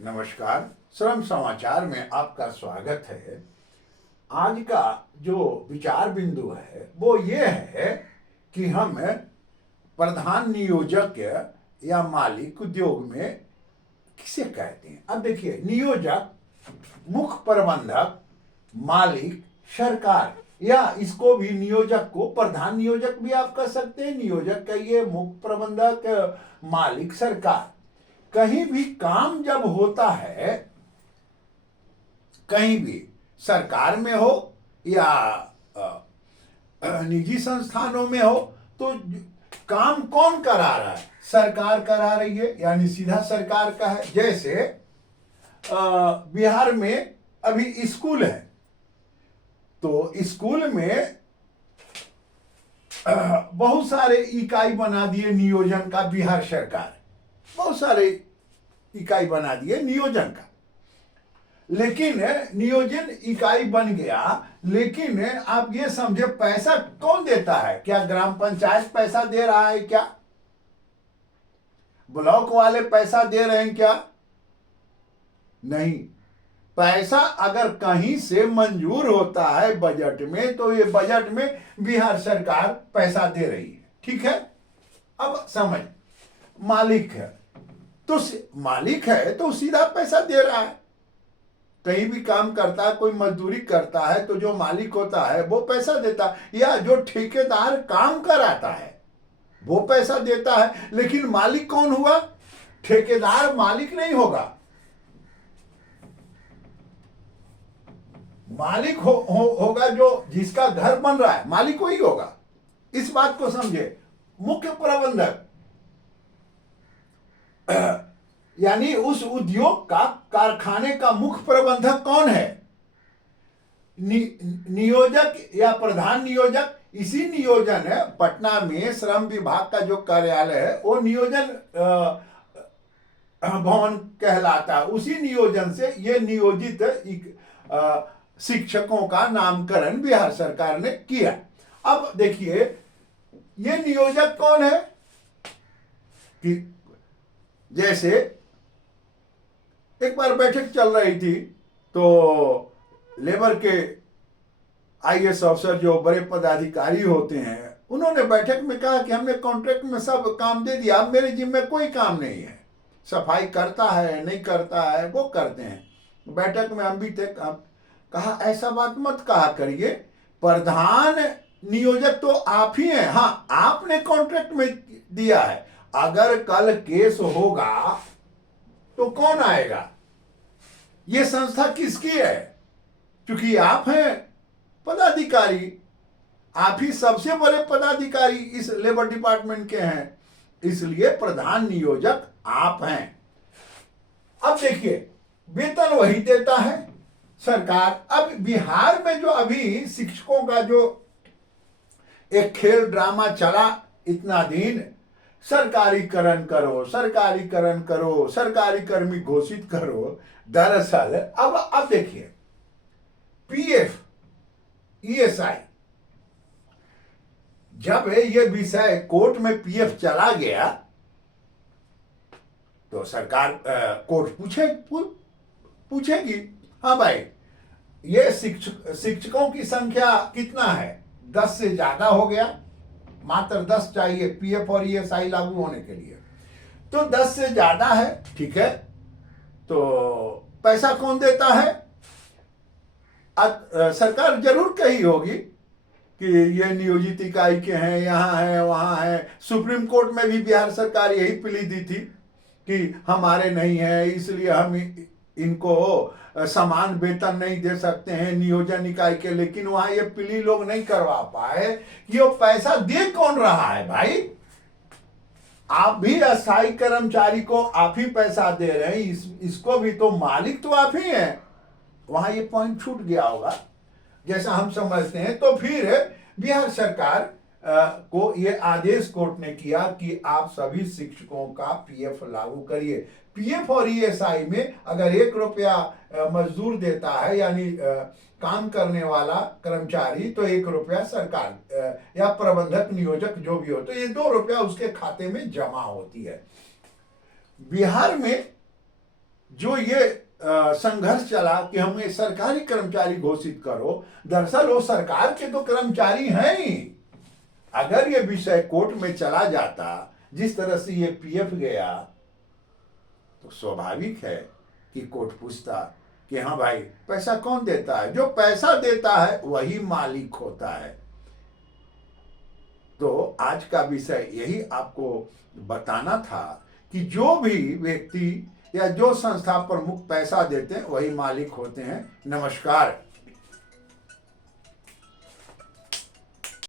नमस्कार। श्रम समाचार में आपका स्वागत है। आज का जो विचार बिंदु है वो ये है कि हम प्रधान नियोजक या मालिक उद्योग में किसे कहते हैं। अब देखिए, नियोजक, मुख्य प्रबंधक, मालिक, सरकार, या इसको भी नियोजक को प्रधान नियोजक भी आप कह सकते हैं, नियोजक कहिए, मुख्य प्रबंधक, मालिक, सरकार। कहीं भी काम जब होता है, कहीं भी सरकार में हो या निजी संस्थानों में हो, तो काम कौन करा रहा है? सरकार करा रही है, यानी सीधा सरकार का है। जैसे बिहार में अभी स्कूल है, तो स्कूल में बहुत सारे इकाई बना दिए नियोजन का। बिहार सरकार बहुत सारे इकाई बना दिए नियोजन का, लेकिन नियोजन इकाई बन गया, लेकिन आप ये समझे पैसा कौन देता है? क्या ग्राम पंचायत पैसा दे रहा है? क्या ब्लॉक वाले पैसा दे रहे हैं? क्या नहीं। पैसा अगर कहीं से मंजूर होता है बजट में, तो ये बजट में बिहार सरकार पैसा दे रही है। ठीक है। अब समझ, मालिक है तो मालिक है तो सीधा पैसा दे रहा है। कहीं भी काम करता है, कोई मजदूरी करता है, तो जो मालिक होता है वो पैसा देता है, या जो ठेकेदार काम कराता है वो पैसा देता है। लेकिन मालिक कौन हुआ? ठेकेदार मालिक नहीं होगा। मालिक होगा जो जिसका घर बन रहा है, मालिक वही होगा। इस बात को समझे। मुख्य प्रबंधक यानी उस उद्योग का, कारखाने का मुख्य प्रबंधक कौन है? नियोजक या प्रधान नियोजक। इसी नियोजन है, पटना में श्रम विभाग का जो कार्यालय है वो नियोजन भवन कहलाता है। उसी नियोजन से ये नियोजित शिक्षकों का नामकरण बिहार सरकार ने किया। अब देखिए, ये नियोजक कौन है? कि जैसे एक बार बैठक चल रही थी, तो लेबर के आईएएस अफसर जो बड़े पदाधिकारी होते हैं, उन्होंने बैठक में कहा कि हमने कॉन्ट्रैक्ट में सब काम दे दिया, अब मेरे जिम्मे कोई काम नहीं है। सफाई करता है नहीं करता है वो करते हैं। बैठक में हम भी थे। कहा ऐसा बात मत कहा करिए, प्रधान नियोजक तो आप ही हैं। हाँ, आपने कॉन्ट्रैक्ट में दिया है, अगर कल केस होगा तो कौन आएगा? ये संस्था किसकी है? क्योंकि आप हैं पदाधिकारी, आप ही सबसे बड़े पदाधिकारी इस लेबर डिपार्टमेंट के हैं, इसलिए प्रधान नियोजक आप हैं। अब देखिए, वेतन वही देता है, सरकार। अब बिहार में जो अभी शिक्षकों का जो एक खेल ड्रामा चला इतना दिन, सरकारीकरण करो, सरकारीकरण करो, सरकारी कर्मी घोषित करो। दरअसल अब देखिए, पीएफ, ईएसआई, जब ये विषय कोर्ट में पीएफ चला गया तो सरकार कोर्ट पूछेगी, हाँ भाई, ये शिक्षकों की संख्या कितना है? 10 से ज्यादा हो गया, मात्र 10 चाहिए पीएफ और ईएसआई लागू होने के लिए। तो 10 से ज्यादा है, ठीक है, तो पैसा कौन देता है? सरकार जरूर कही होगी कि ये नियोजित इकाई के हैं, यहाँ है वहाँ है। सुप्रीम कोर्ट में भी बिहार सरकार यही प्ली दी थी कि हमारे नहीं है, इसलिए हम इनको समान वेतन नहीं दे सकते हैं नियोजन इकाई के। लेकिन वहां ये प्ली लोग नहीं करवा पाए कि वो पैसा दे कौन रहा है। भाई, आप भी अस्थायी कर्मचारी को आप ही पैसा दे रहे हैं, इसको भी तो मालिक तो आप ही हैं। वहां ये पॉइंट छूट गया होगा, जैसा हम समझते हैं। तो फिर बिहार सरकार को ये आदेश कोर्ट ने किया कि आप सभी शिक्षकों का पीएफ लागू करिए। पीएफ और ईएसआई में अगर 1 रुपया मजदूर देता है, यानी काम करने वाला कर्मचारी, तो 1 रुपया सरकार या प्रबंधक नियोजक जो भी हो, तो ये 2 रुपया उसके खाते में जमा होती है। बिहार में जो ये संघर्ष चला कि हमें सरकारी कर्मचारी घोषित करो, दरअसल वो सरकार के तो कर्मचारी हैं ही। अगर ये विषय कोर्ट में चला जाता, जिस तरह से ये पीएफ गया, तो स्वाभाविक है कि कोर्ट पूछता कि हाँ भाई पैसा कौन देता है, जो पैसा देता है वही मालिक होता है। तो आज का विषय यही आपको बताना था कि जो भी व्यक्ति या जो संस्था प्रमुख पैसा देते हैं वही मालिक होते हैं। नमस्कार।